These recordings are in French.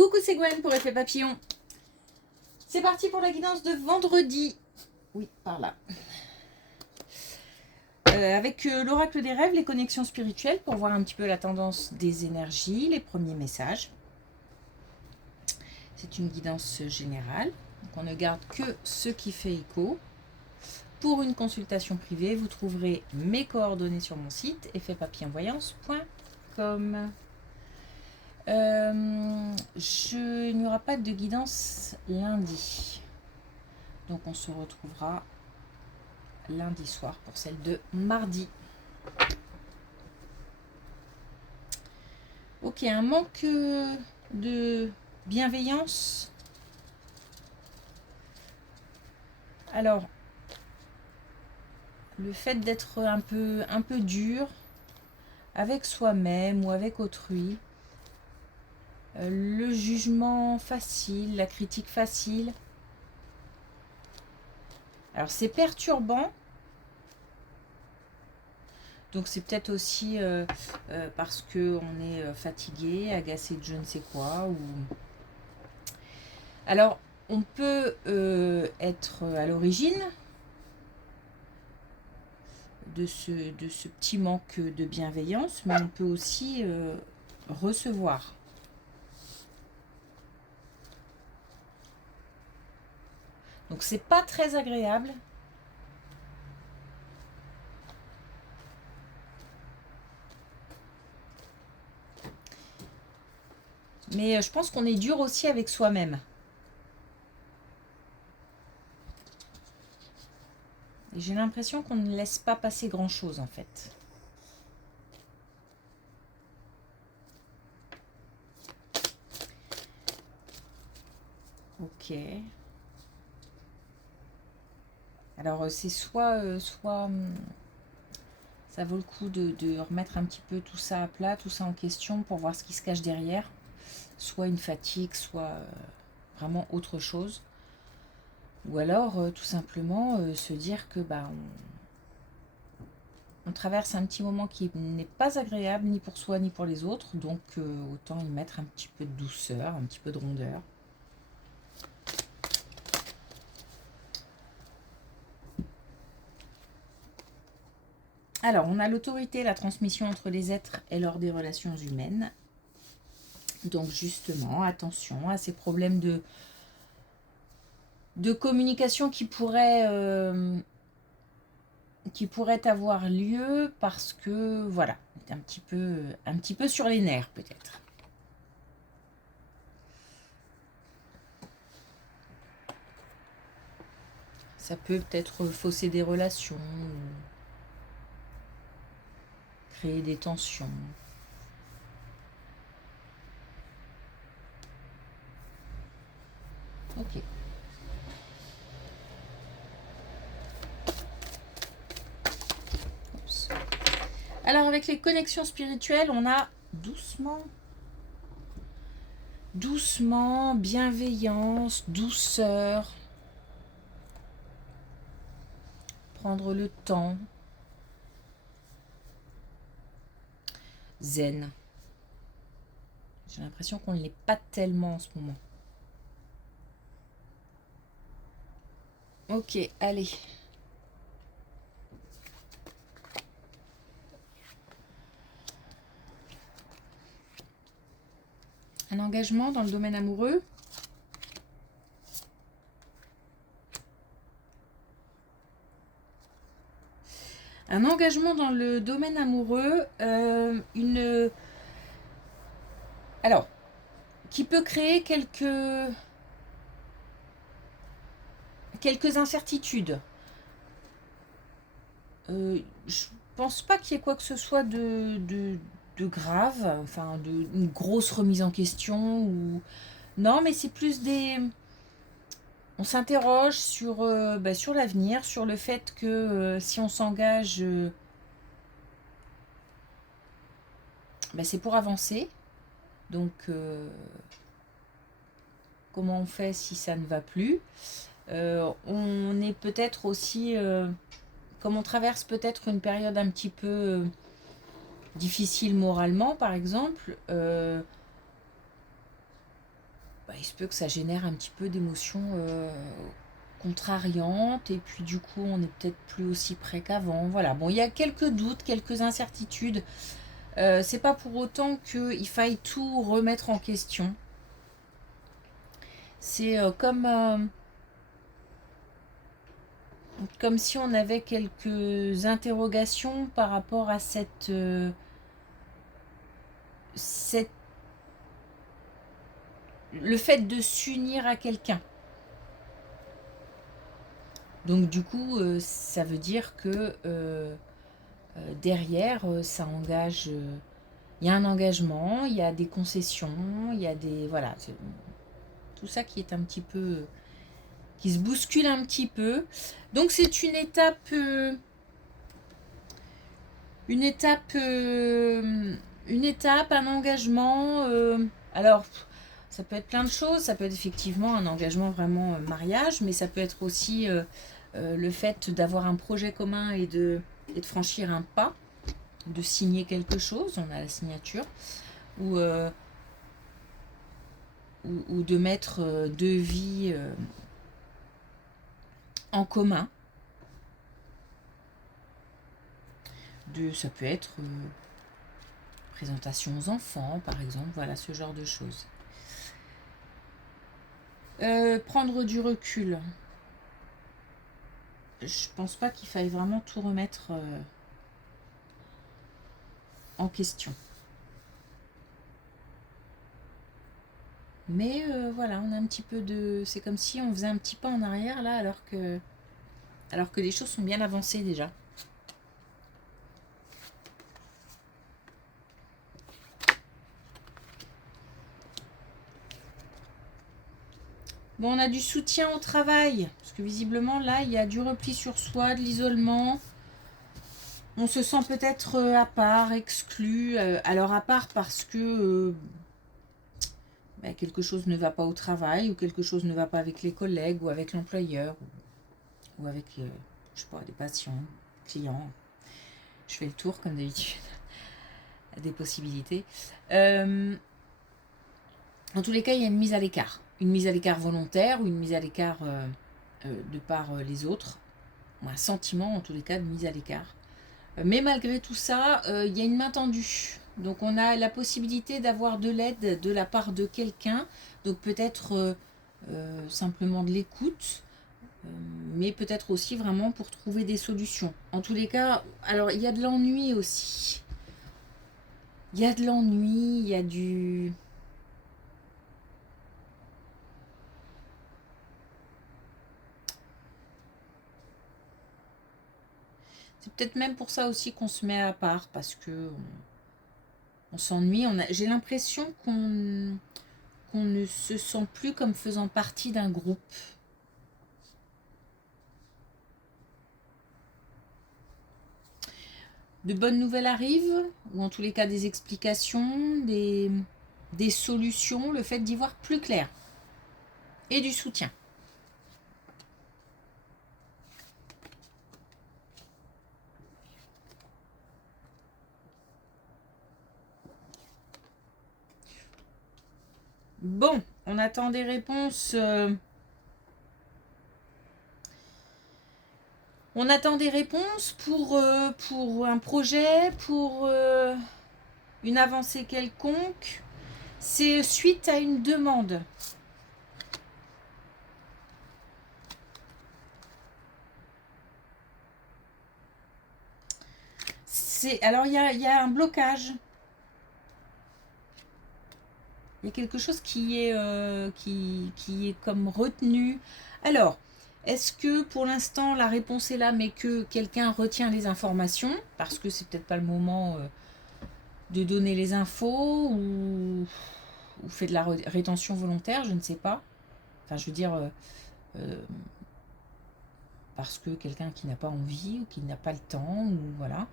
Coucou, c'est Gwen pour Effet Papillon. C'est parti pour la guidance de vendredi. Oui, par là. Avec l'oracle des rêves, les connexions spirituelles pour voir un petit peu la tendance des énergies, les premiers messages. C'est une guidance générale. Donc on ne garde que ce qui fait écho. Pour une consultation privée, vous trouverez mes coordonnées sur mon site effetpapillonvoyance.com. Il n'y aura pas de guidance lundi. Donc on se retrouvera lundi soir pour celle de mardi. Ok, un manque de bienveillance. Alors, le fait d'être un peu dur avec soi-même ou avec autrui, le jugement facile, la critique facile. Alors c'est perturbant. Donc c'est peut-être aussi parce que on est fatigué, agacé de je ne sais quoi. Ou... Alors on peut être à l'origine de ce petit manque de bienveillance, mais on peut aussi recevoir. Donc c'est pas très agréable. Mais je pense qu'on est dur aussi avec soi-même. Et j'ai l'impression qu'on ne laisse pas passer grand-chose en fait. Ok. Alors c'est soit ça vaut le coup de remettre un petit peu tout ça à plat, tout ça en question pour voir ce qui se cache derrière. Soit une fatigue, soit vraiment autre chose. Ou alors tout simplement se dire que on traverse un petit moment qui n'est pas agréable ni pour soi ni pour les autres. Donc autant y mettre un petit peu de douceur, un petit peu de rondeur. Alors, on a l'autorité, la transmission entre les êtres et lors des relations humaines. Donc, justement, attention à ces problèmes de communication qui pourraient avoir lieu parce que, voilà, un petit peu sur les nerfs, peut-être. Ça peut peut-être fausser des relations, créer des tensions. Ok. Oups. Alors avec les connexions spirituelles, on a doucement, bienveillance, douceur, prendre le temps, zen. J'ai l'impression qu'on ne l'est pas tellement en ce moment. Ok, allez. Un engagement dans le domaine amoureux. Un engagement dans le domaine amoureux, alors, qui peut créer quelques incertitudes. Je pense pas qu'il y ait quoi que ce soit de grave, enfin une grosse remise en question ou non, mais c'est plus on s'interroge sur sur l'avenir, sur le fait que si on s'engage, c'est pour avancer. Donc comment on fait si ça ne va plus? On est peut-être aussi comme on traverse peut-être une période un petit peu difficile moralement, par exemple, il se peut que ça génère un petit peu d'émotions contrariantes, et puis du coup on n'est peut-être plus aussi près qu'avant. Voilà, bon, il y a quelques doutes, quelques incertitudes. C'est pas pour autant qu'il faille tout remettre en question. C'est comme si on avait quelques interrogations par rapport à le fait de s'unir à quelqu'un. Donc du coup, ça veut dire que derrière, ça engage. Il y a un engagement, il y a des concessions, il y a des voilà, tout ça qui est un petit peu, qui se bouscule un petit peu. Donc c'est une étape, un engagement. Alors ça peut être plein de choses, ça peut être effectivement un engagement vraiment mariage, mais ça peut être aussi le fait d'avoir un projet commun et de franchir un pas, de signer quelque chose, on a la signature, ou, ou de mettre deux vies en commun. Ça peut être présentation aux enfants, par exemple, voilà, ce genre de choses. Prendre du recul. Je pense pas qu'il faille vraiment tout remettre en question. Mais voilà, on a un petit peu de... C'est comme si on faisait un petit pas en arrière là, alors que les choses sont bien avancées déjà. Bon, on a du soutien au travail, parce que visiblement là, il y a du repli sur soi, de l'isolement. On se sent peut-être à part, exclu. Alors à part parce que quelque chose ne va pas au travail, ou quelque chose ne va pas avec les collègues, ou avec l'employeur, ou avec, je sais pas, des patients, clients. Je fais le tour comme d'habitude des possibilités. En tous les cas, il y a une mise à l'écart. Une mise à l'écart volontaire, ou une mise à l'écart de par les autres. Un sentiment, en tous les cas, de mise à l'écart. Mais malgré tout ça, il y a une main tendue. Donc on a la possibilité d'avoir de l'aide de la part de quelqu'un. Donc peut-être simplement de l'écoute, mais peut-être aussi vraiment pour trouver des solutions. En tous les cas, alors il y a de l'ennui aussi. Il y a de l'ennui, il y a du... C'est peut-être même pour ça aussi qu'on se met à part, parce que on s'ennuie. J'ai l'impression qu'on ne se sent plus comme faisant partie d'un groupe. De bonnes nouvelles arrivent, ou en tous les cas des explications, des solutions, le fait d'y voir plus clair. Et du soutien. Bon, on attend des réponses. On attend des réponses pour un projet, pour une avancée quelconque. C'est suite à une demande. Alors il y a un blocage. Il y a quelque chose qui est comme retenu. Alors, est-ce que pour l'instant la réponse est là, mais que quelqu'un retient les informations, parce que c'est peut-être pas le moment de donner les infos, ou fait de la rétention volontaire, je ne sais pas. Enfin, je veux dire, parce que quelqu'un qui n'a pas envie, ou qui n'a pas le temps, ou voilà.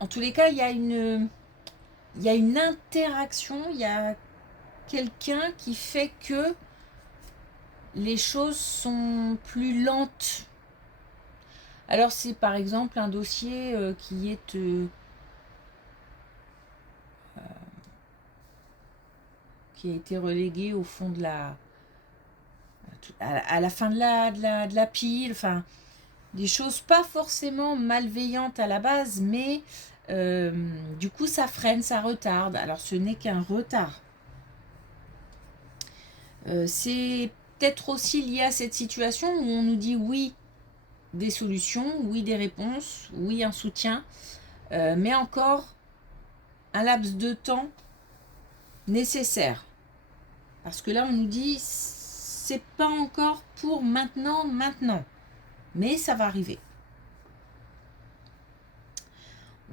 En tous les cas, il y a une interaction, il y a quelqu'un qui fait que les choses sont plus lentes. Alors c'est par exemple un dossier qui est qui a été relégué au fond de à la fin de la pile, enfin, des choses pas forcément malveillantes à la base, mais du coup ça freine, ça retarde. Alors ce n'est qu'un retard. C'est peut-être aussi lié à cette situation où on nous dit oui, des solutions, oui, des réponses, oui, un soutien, mais encore un laps de temps nécessaire. Parce que là, on nous dit, c'est pas encore pour maintenant, mais ça va arriver.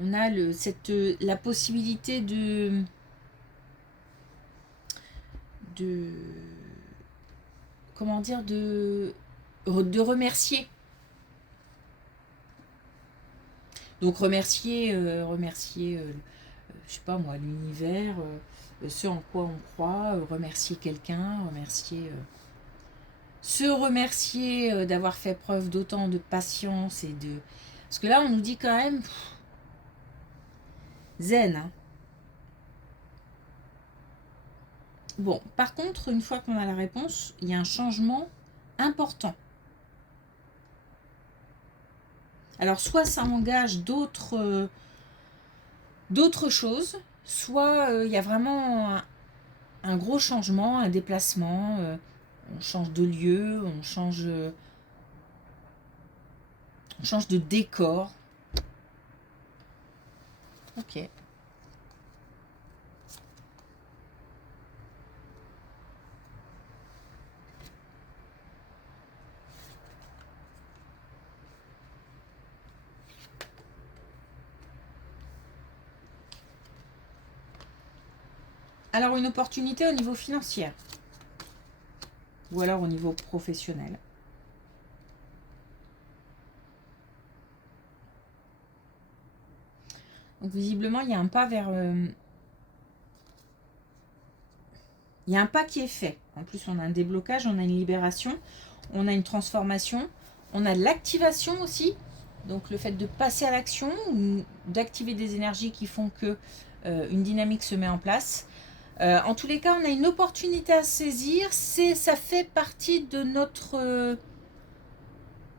On a la possibilité de comment dire, de remercier. Donc remercier, je sais pas moi, l'univers, ce en quoi on croit, remercier quelqu'un, se remercier d'avoir fait preuve d'autant de patience et de... Parce que là, on nous dit quand même, zen, hein. Bon, par contre, une fois qu'on a la réponse, il y a un changement important. Alors, soit ça engage d'autres choses, soit il y a vraiment un gros changement, un déplacement, on change de lieu, on change de décor. Ok. Alors une opportunité au niveau financier ou alors au niveau professionnel. Donc visiblement il y a un pas vers... il y a un pas qui est fait. En plus on a un déblocage, on a une libération, on a une transformation, on a l'activation aussi. Donc le fait de passer à l'action ou d'activer des énergies qui font que une dynamique se met en place. En tous les cas, on a une opportunité à saisir. Ça fait partie de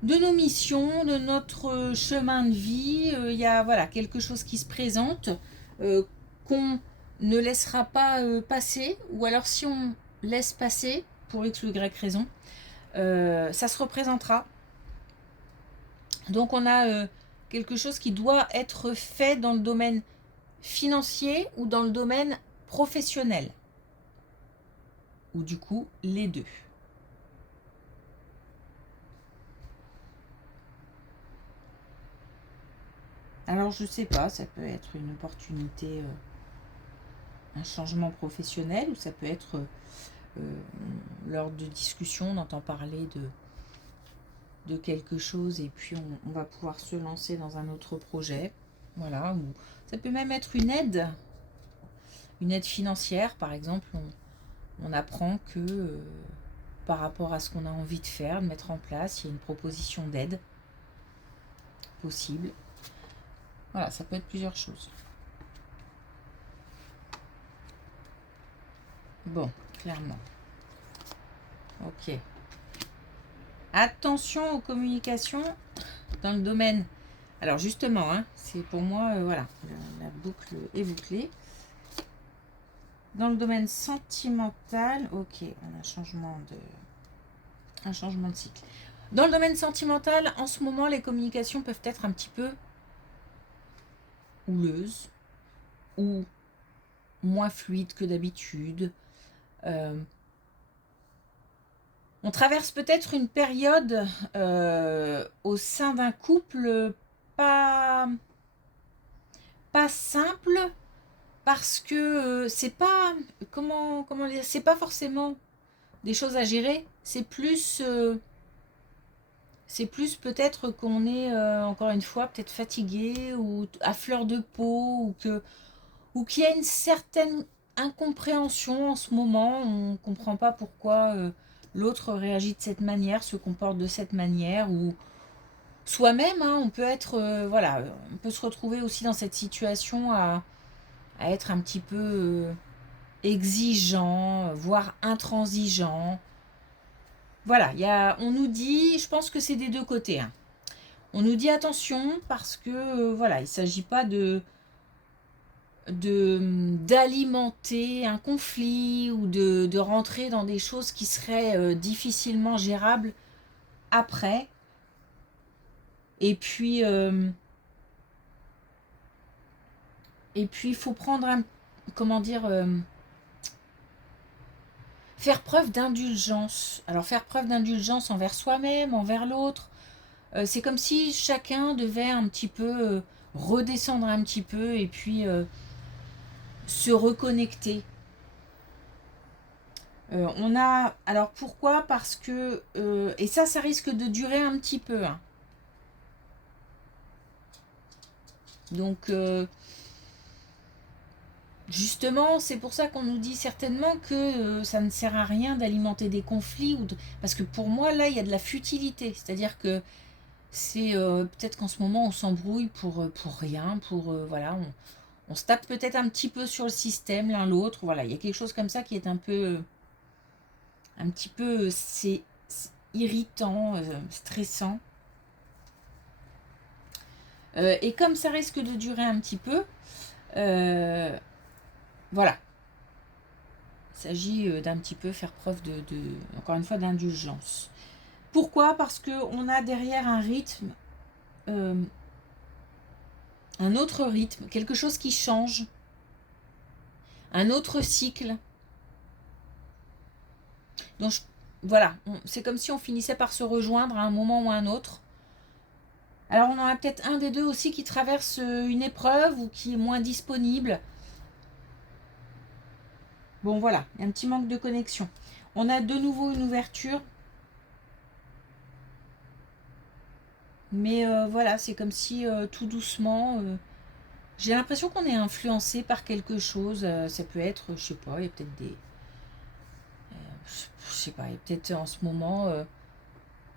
de nos missions, de notre chemin de vie. Il y a voilà, quelque chose qui se présente qu'on ne laissera pas passer. Ou alors si on laisse passer, pour X ou Y raison, ça se représentera. Donc on a quelque chose qui doit être fait dans le domaine financier ou dans le domaine professionnel. Ou du coup, les deux. Alors, je sais pas, ça peut être une opportunité, un changement professionnel, ou ça peut être lors de discussions, on entend parler de quelque chose et puis on va pouvoir se lancer dans un autre projet. Voilà, ou ça peut même être une aide financière, par exemple. On apprend que par rapport à ce qu'on a envie de faire, de mettre en place, il y a une proposition d'aide possible. Voilà, ça peut être plusieurs choses. Bon, clairement. Ok. Attention aux communications dans le domaine. Alors justement, hein, c'est pour moi, voilà, la boucle est bouclée. Dans le domaine sentimental, ok, on a un changement de cycle. Dans le domaine sentimental, en ce moment, les communications peuvent être un petit peu houleuses ou moins fluides que d'habitude. On traverse peut-être une période au sein d'un couple pas simple, parce que c'est pas comment dire, c'est pas forcément des choses à gérer, c'est plus peut-être qu'on est encore une fois peut-être fatigué ou à fleur de peau, ou qu'il y a une certaine incompréhension en ce moment. On comprend pas pourquoi l'autre réagit de cette manière, se comporte de cette manière, ou soi-même, hein, on peut être voilà, on peut se retrouver aussi dans cette situation à être un petit peu exigeant, voire intransigeant. Voilà, on nous dit, je pense que c'est des deux côtés, hein. On nous dit attention parce que voilà, il ne s'agit pas d'alimenter un conflit ou de rentrer dans des choses qui seraient difficilement gérables après. Et puis il faut prendre comment dire, faire preuve d'indulgence. Alors faire preuve d'indulgence envers soi-même, envers l'autre. C'est comme si chacun devait un petit peu redescendre un petit peu et puis se reconnecter. Alors pourquoi? Parce que, et ça risque de durer un petit peu, hein. Donc, justement, c'est pour ça qu'on nous dit certainement que ça ne sert à rien d'alimenter des conflits. Parce que pour moi, là, il y a de la futilité. C'est-à-dire que c'est peut-être qu'en ce moment, on s'embrouille pour rien, voilà, on se tape peut-être un petit peu sur le système l'un l'autre. Voilà, il y a quelque chose comme ça qui est un petit peu, c'est irritant, stressant. Et comme ça risque de durer un petit peu, voilà. Il s'agit d'un petit peu faire preuve encore une fois, d'indulgence. Pourquoi? Parce qu'on a derrière un rythme, un autre rythme, quelque chose qui change, un autre cycle. Donc voilà, c'est comme si on finissait par se rejoindre à un moment ou à un autre. Alors on en a peut-être un des deux aussi qui traverse une épreuve ou qui est moins disponible. Bon voilà, il y a un petit manque de connexion. On a de nouveau une ouverture. Mais voilà, c'est comme si tout doucement, j'ai l'impression qu'on est influencé par quelque chose. Ça peut être, je sais pas, il y a peut-être je sais pas, il y a peut-être en ce moment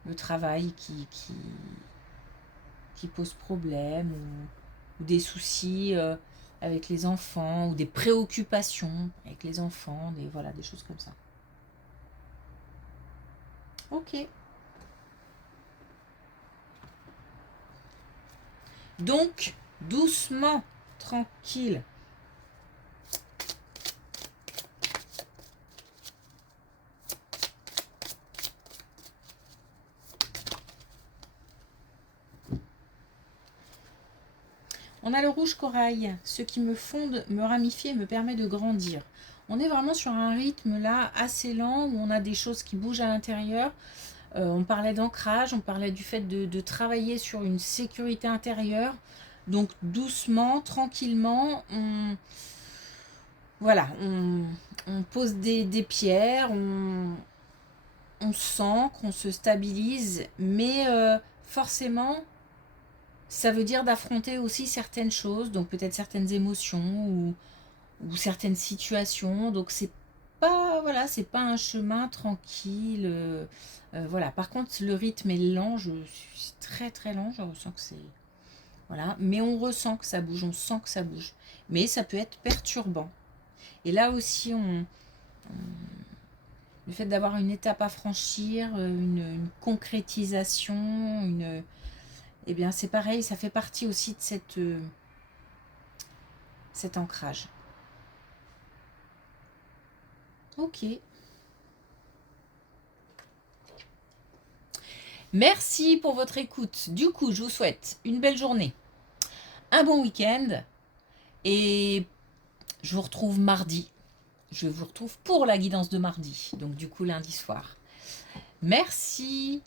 le travail qui pose problème ou des soucis avec les enfants ou des préoccupations avec les enfants, voilà, des choses comme ça. Ok. Donc, doucement, tranquille. On a le rouge corail, ce qui me fonde, me ramifie et me permet de grandir. On est vraiment sur un rythme là assez lent où on a des choses qui bougent à l'intérieur. On parlait d'ancrage, on parlait du fait de travailler sur une sécurité intérieure. Donc doucement, tranquillement, voilà, on pose des pierres, on s'ancre, on se stabilise, mais forcément, ça veut dire d'affronter aussi certaines choses, donc peut-être certaines émotions ou certaines situations. Donc c'est pas, voilà, c'est pas un chemin tranquille. Voilà. Par contre, le rythme est lent, c'est très très lent, je ressens que c'est. Voilà. Mais on ressent que ça bouge, on sent que ça bouge. Mais ça peut être perturbant. Et là aussi, le fait d'avoir une étape à franchir, une concrétisation, eh bien c'est pareil, ça fait partie aussi de cet ancrage. Ok. Merci pour votre écoute. Du coup, je vous souhaite une belle journée, un bon week-end et je vous retrouve mardi. Je vous retrouve pour la guidance de mardi, donc du coup lundi soir. Merci.